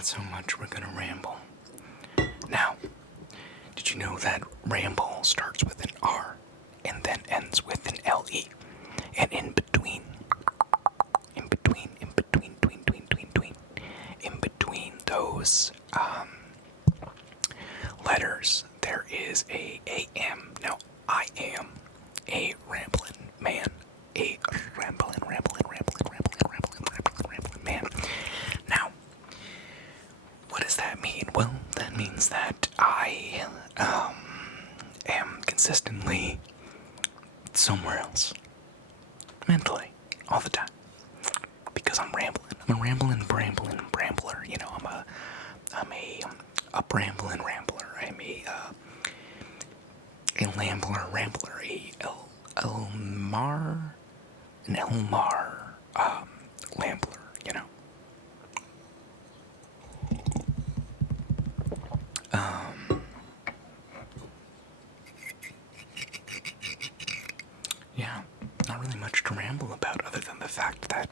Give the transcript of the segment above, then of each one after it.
that so much we're gonna ramble. Now, did you know that ramble starts with an R and then ends with an LE? And in between those letters, there is a AM. Now, I am a rambling man. A rambling man. Now, what does that mean? Well, that means that I am consistently somewhere else. Mentally. All the time. Because I'm rambling. I'm a rambling brambler. You know, I'm a brambling rambler. I'm a rambler, an Elmar Lambler, you know. Yeah, not really much to ramble about other than the fact that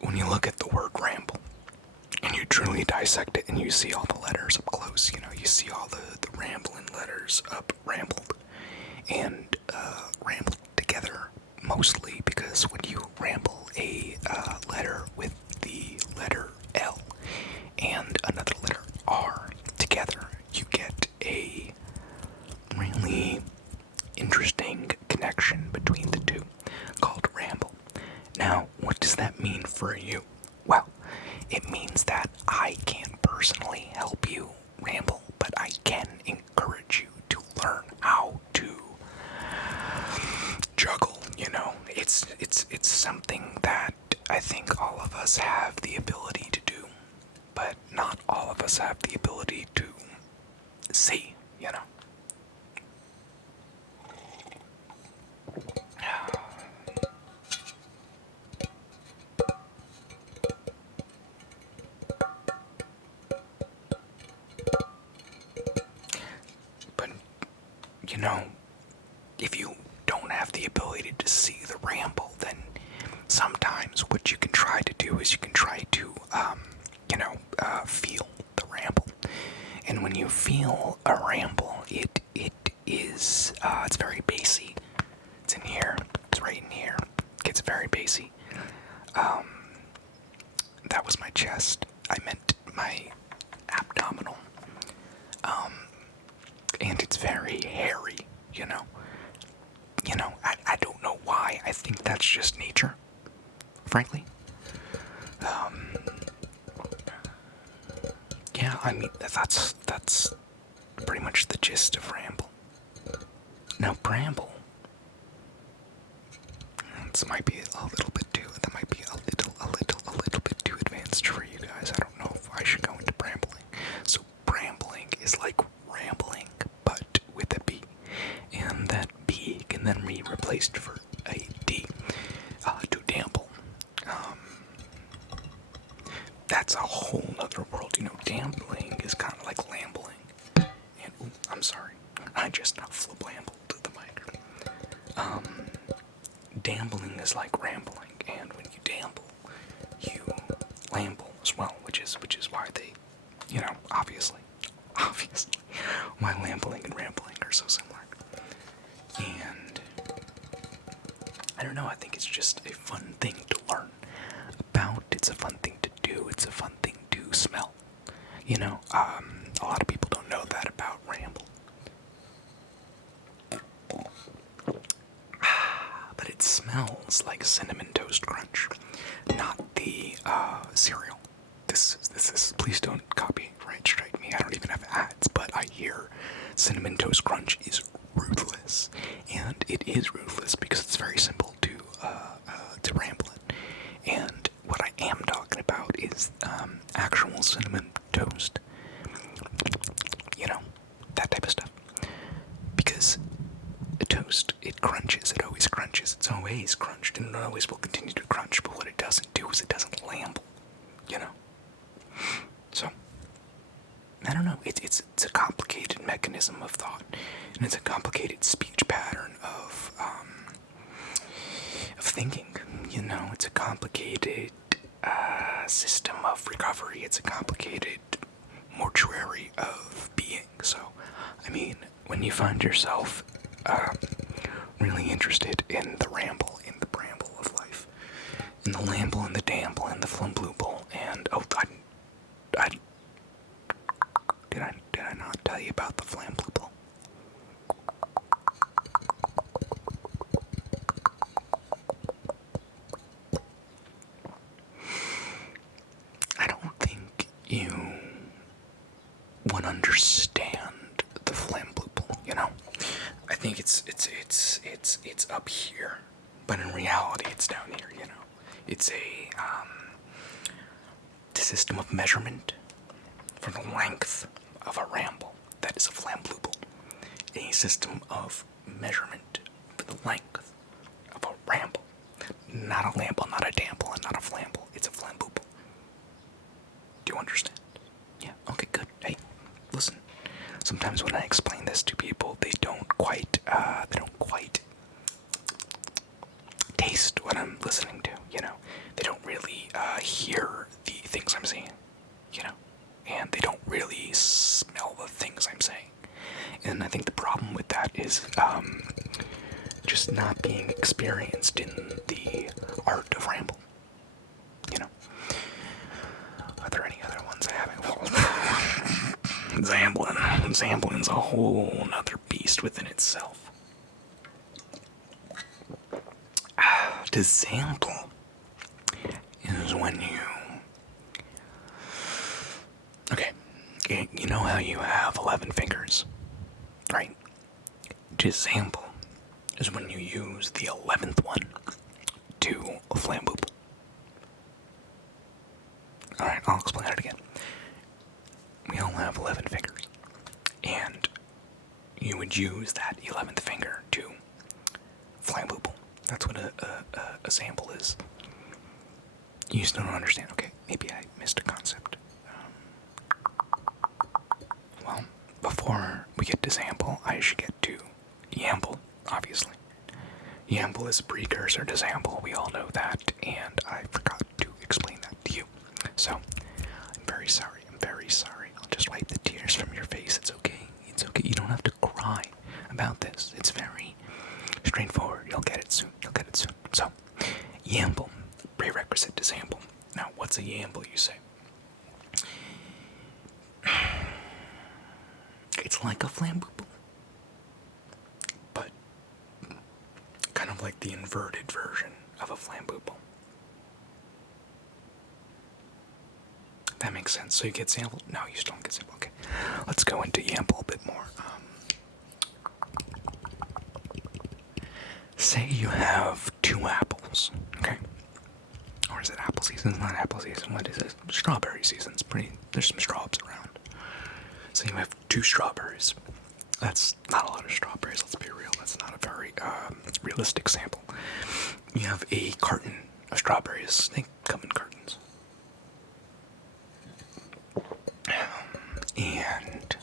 when you look at the word ramble and you truly dissect it and you see all the letters up close, you know, you see all the rambling letters up rambled and rambled together, mostly because when you ramble a letter with the letter L and another letter R together, you get a really interesting connection between the two called ramble. Now, what does that mean for you? Well, it means that I can't personally help you ramble, but I can encourage you to learn how to juggle, you know. It's something that I think all of us have the ability to do, but not all of us have the ability to see, you know. But, you know, if you don't have the ability to see the ramble, then sometimes what you can try to do is you can try to, feel the ramble. And when you feel a ramble, it is, it's very bassy. It's in here. It's right in here. It gets very bassy. That was my chest. I meant my abdominal. And it's very hairy, you know. I don't know why. I think that's just nature, frankly. Yeah, I mean, that's pretty much the gist of ramble. Now, bramble. This might be a little bit too. That might be a little bit too advanced for you guys. I don't know if I should go into brambling. So, brambling is like rambling, but with a B, and that B can then be replaced for a D to damble. That's a whole other world. You know, dambling is kind of like lambling. And, I'm sorry, I just now flip-lambled the mic. Dambling is like rambling, and when you damble, you lamble as well, which is why they, you know, obviously, why lambling and rambling are so similar. And I don't know, I think it's just a fun thing to learn about. It's a fun thing to do. It's a fun thing to smell. You know, a lot of people don't know that about ramble. But it smells like Cinnamon Toast Crunch, not the cereal. This is, please don't copyright strike me. I don't even have ads, but I hear Cinnamon Toast Crunch is ruthless, and it is ruthless because it's very simple to ramble it. And what I am talking about is actual cinnamon toast. You know, that type of stuff. Because a toast, it crunches, it always crunches, it's always crunched, and it always will continue to crunch, but what it doesn't do is it doesn't lamble, you know? So, I don't know, it's a complicated mechanism of thought, and it's a complicated speech pattern of thinking, you know, it's a complicated system of recovery. It's a complicated mortuary of being. So, I mean, when you find yourself really interested in the ramble, in the bramble of life, in the lamble, and the damble, and the flumbluble, and did I not tell you about the flambloople? I don't think you would understand the flambloople, you know? I think it's up here, but in reality it's down here, you know? It's a system of measurement for the length of a ramble. That is a flambloople. A system of measurement for the length of a ramble. Not a lamble, not a damble, and not a flamble. It's a flamboople. Do you understand? Yeah, okay, good. Hey, listen. Sometimes when I explain this to people, they don't quite taste what I'm listening to, you know? They don't really hear the things I'm saying, you know? And they don't really smell the things I'm saying. And I think the problem with that is just not being experienced in the art of ramble, you know? Are there any other ones I haven't? Zambling's a whole nother beast within itself. To zamble is when you... Okay, you know how you have 11 fingers, right? To zamble is when you use the 11th one to flamboople. Alright, I'll explain it again. We all have 11 fingers, and you would use that 11th finger to flamboople. That's what a sample is. You still don't understand. Okay, maybe I missed a concept. Well, before we get to sample, I should get to yamble, obviously. Yamble is a precursor to sample, we all know that, and I forgot to explain that to you. So, I'm very sorry. I'll just wipe the tears from your face. It's okay. You don't have to cry about this. It's very straightforward. You'll get it soon. So, yamble, prerequisite to sample. Now, what's a yamble, you say? It's like a flamboople, but kind of like the inverted version of a flamboople. That makes sense. So you get sampled? No, you still don't get sampled. Okay, let's go into yamble a bit more. Say you have 2 apples, okay? Or is it apple season? It's not apple season. What is it? Strawberry season. There's some strawberries around. So you have 2 strawberries. That's not a lot of strawberries, let's be real. That's not a very realistic sample. You have a carton of strawberries. They come in cartons. And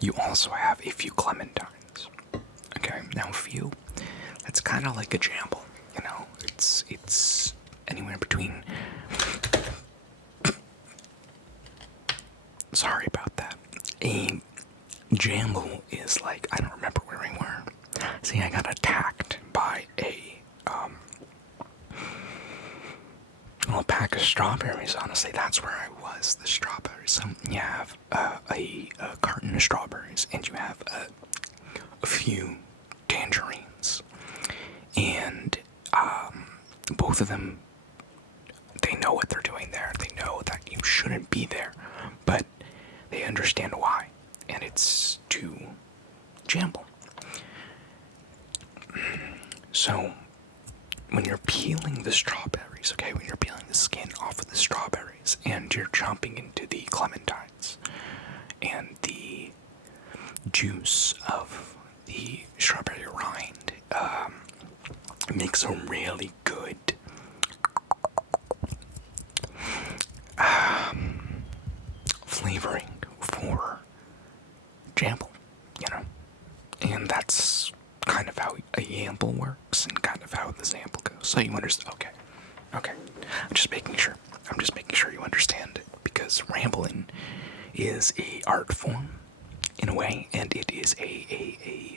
you also have a few clementines. Okay, now a few, that's kind of like a jamble, you know? It's anywhere between... Sorry about that. A jamble is like, I don't remember where we were. See, I got attacked by a pack of strawberries. Honestly, that's where I was, the strawberries. So you have a carton of strawberries, and you have a few tangerines. And both of them, they know what they're doing there. They know that you shouldn't be there, but they understand why. And it's to jamble. So, when you're peeling the strawberries, okay, when you're peeling the skin off of the strawberries, and you're chomping into the clementines, and the juice of the strawberry rind makes a really good flavoring for jamble, you know? And that's kind of how a yamble works and kind of how the sample goes. So you understand? Okay. I'm just making sure. I'm just making sure you understand it, because rambling is a art form in a way, and it is a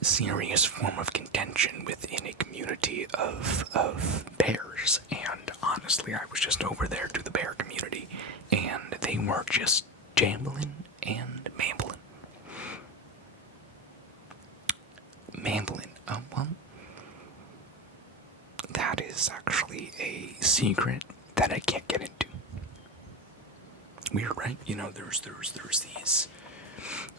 serious form of contention within a community of bears. And honestly, I was just over there to the bear community, and they were just jambling and mambling. Well, that is actually a secret that I can't get into. Weird, right? There's these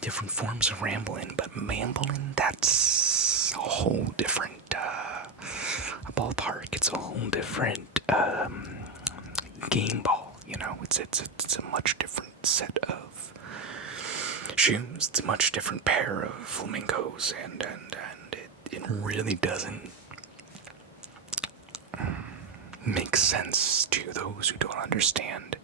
different forms of rambling, but mambling, that's a whole different a ballpark. It's a whole different game ball. It's a much different set of shoes. It's a much different pair of flamingos, and it really doesn't make sense to those who don't understand.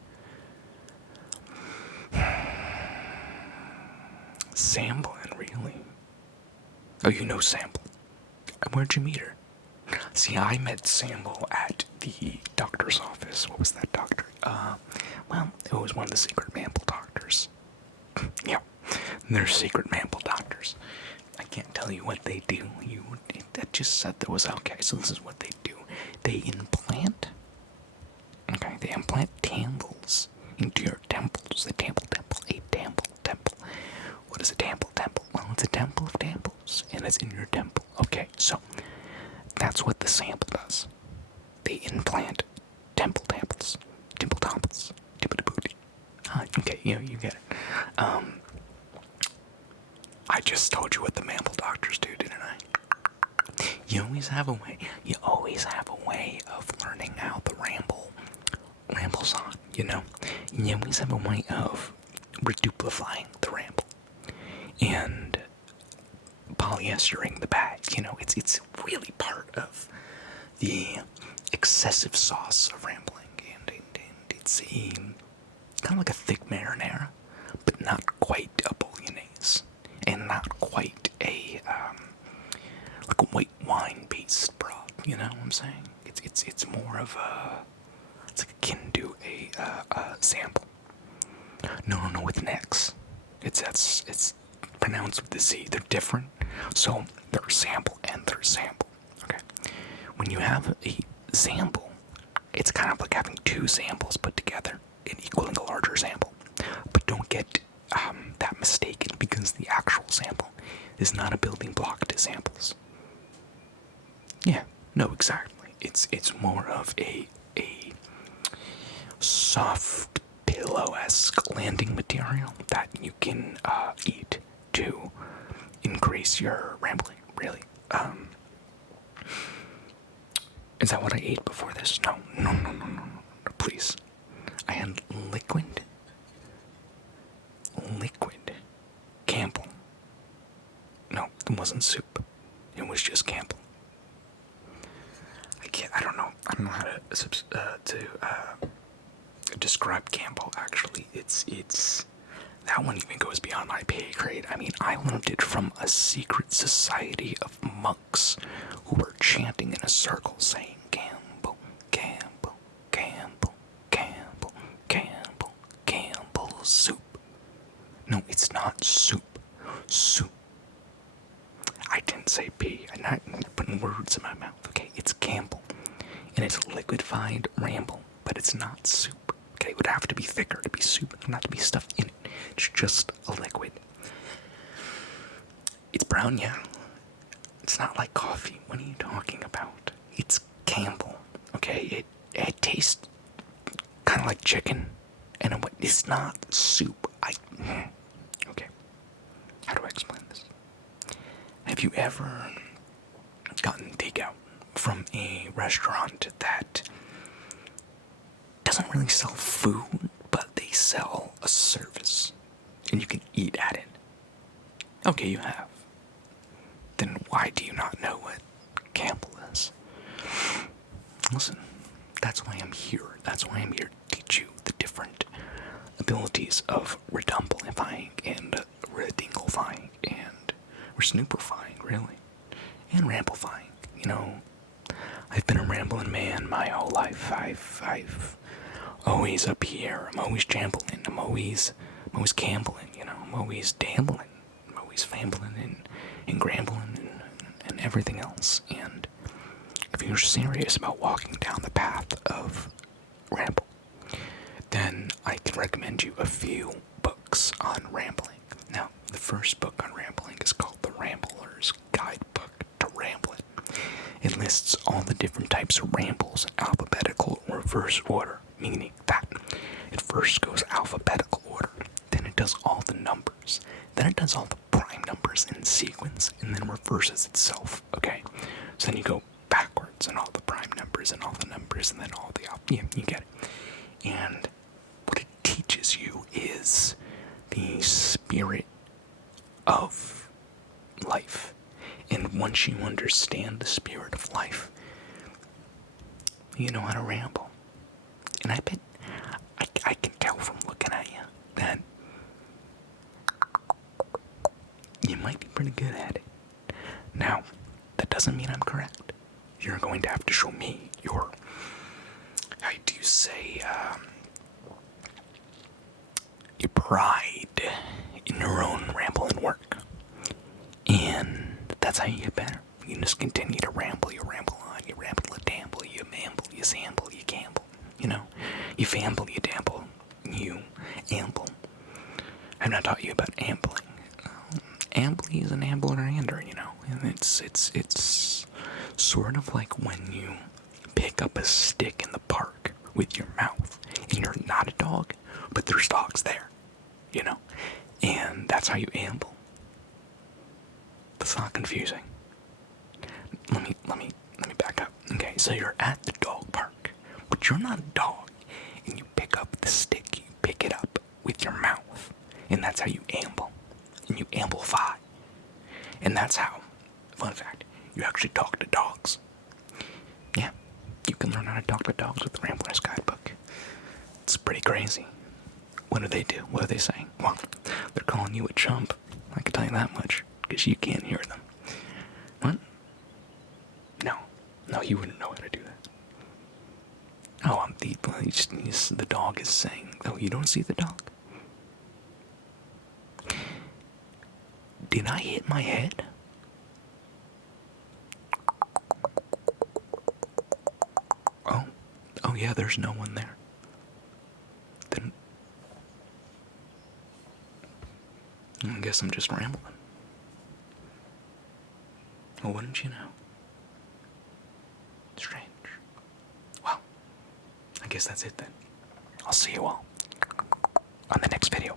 Sampling, really? Oh, you know Sample. Where'd you meet her? See, I met Sample at the doctor's office. What was that doctor? Well, it was one of the secret Mample doctors. Yeah, they're secret Mample doctors. I can't tell you what they do. That just said that was okay, so this is what they do. They implant tangles into your temples. A temple. What is a temple? Well, it's a temple of temples, and it's in your temple. Okay, so that's what the sample does. They implant temple temples. Okay, you get it. I just told you what the mammal doctors do, didn't I? You always have a way of learning how the rambles on, You always have a way of reduplifying the ramble and polyestering the bag. It's really part of the excessive sauce of rambling, and it's kind of like a thick marinara, but not quite a bolognese, and not quite a like a white wine based broth. You know what I'm saying? It's more of it's like akin to a sample. No, with an X. It's pronounced with the Z. They're different. So there's sample and there's sample. Okay. When you have a sample, it's kind of like having two samples put together and equaling a larger sample. But don't get that mistaken, because the actual sample is not a building block to samples. Yeah, no, exactly. It's more of a soft pillow-esque landing material that you can eat to increase your rambling, really. Is that what I ate before this? No, please. I had liquid Campbell. No, it wasn't soup. It was just Campbell. I don't know how to describe Campbell, actually. It's that one even goes beyond my pay grade. I mean, I learned it from a secret society of monks who were chanting in a circle saying Campbell, Campbell, Campbell, Campbell, Campbell, Campbell soup. No, it's not soup. Soup. I didn't say pee. I'm not putting words in my mouth, okay? It's Campbell. And it's liquefied ramble, but it's not soup. Okay, it would have to be thicker to be soup. It would not to be stuff in it. It's just a liquid. It's brown, yeah. It's not like coffee. What are you talking about? It's Campbell. Okay, it tastes kind of like chicken, and it's not soup. Okay. How do I explain this? Have you ever gotten takeout from a restaurant that doesn't really sell food, but they sell a service, and you can eat at it? Okay, you have. Then why do you not know what Campbell is? Listen, that's why I'm here. That's why I'm here to teach you the different abilities of redumplifying and redinglifying and resnoopifying, really, and ramplifying. I've been a rambling man my whole life. I've always up here. I'm always jambling. I'm always gambling. I'm always dambling. I'm always fambling and grambling and everything else. And if you're serious about walking down the path of Ramble, then I can recommend you a few books on rambling. Now, the first book on rambling is called The Rambler's Guidebook to Rambling. It lists all the different types of rambles in alphabetical reverse order, meaning that it first goes alphabetical order, then it does all the numbers, then it does all the prime numbers in sequence, and then reverses itself, okay? So then you go backwards and all the prime numbers and all the numbers and then all the, you get it. And what it teaches you is the spirit of life. And once you understand the spirit of life, you know how to ramble. And I bet I can tell from looking at you that you might be pretty good at it. Now, that doesn't mean I'm correct. You're going to have to show me your, how do you say, your pride in your own rambling work. And that's how you get better. You just continue to ramble, you ramble on, you ramble a damble, you mamble, you sample, you gamble, you famble, you damble, you amble. I've not taught you about ambling. Ambly is an ambler-ander, and it's sort of like when you pick up a stick in the park with your mouth, and you're not a dog, but there's dogs there, and that's how you amble. That's not confusing. Let me back up. Okay, so you're at the dog park, but you're not a dog, and you pick up the stick, you pick it up with your mouth, and that's how you amble, and you amplify. And that's how, fun fact, you actually talk to dogs. Yeah, you can learn how to talk to dogs with the Rambler's Guidebook. It's pretty crazy. What do they do? What are they saying? Well, they're calling you a chump. I can tell you that much, because you can't hear them. What? No, you wouldn't know how to do that. Oh, the dog is saying, oh, you don't see the dog? Did I hit my head? Oh yeah, there's no one there. Then I guess I'm just rambling. Well, wouldn't you know? Strange. Well, I guess that's it then. I'll see you all on the next video.